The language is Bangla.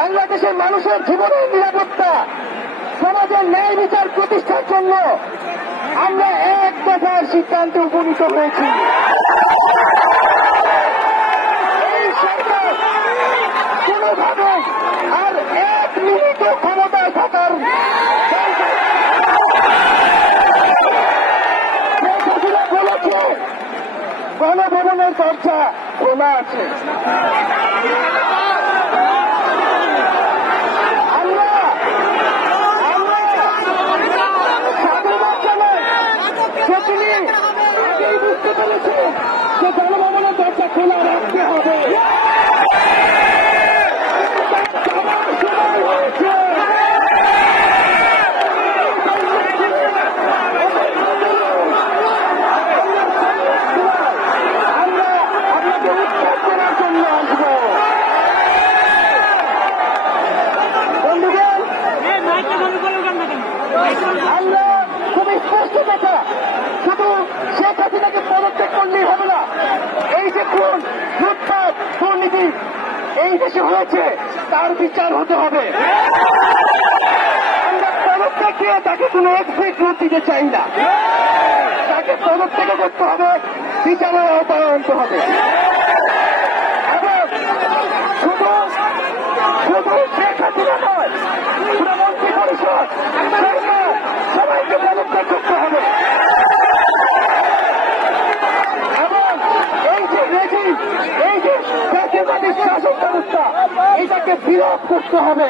বাংলাদেশের মানুষের জীবনের নিরাপত্তা, সমাজের ন্যায় বিচার প্রতিষ্ঠার জন্য আমরা এক দফার সিদ্ধান্তে উপনীত হয়েছি। এই সরকার কোনোভাবে আর এক মিনিট ক্ষমতায় থাকার বলেছে গণভবনের দরজা খোলা আছে। বুঝতে পেরেছে যে গণভবনের দরজা খোলা রাখতে হবে। আমরা আপনাকে উৎখাত করার জন্য আসবো। বন্ধুগণ, আমরা খুবই স্পষ্ট কথা, শুধু শেখ হাসিনাকে পদত্যাগ করলেই হবে না। এই যে খুন, লুটপাট, দুর্নীতি এই দেশে হয়েছে তার বিচার হতে হবে। আমরা পদত্যাগ দিয়ে তাকে কোনো এক্সিট রুট দিতে চাই না। তাকে পদত্যাগ করতে হবে, বিচারের আওতায় আনতে হবে। এবং শুধু শেখ হাসিনা নয়, পুরো মন্ত্রী পরিষদ, সরকার সবাইকে পদত্যাগ করতে হবে। এবং এই যে রেজিম, এই যে জাতীয়তাবাদী শাসন ব্যবস্থা, এটাকে বিরোধ করতে হবে।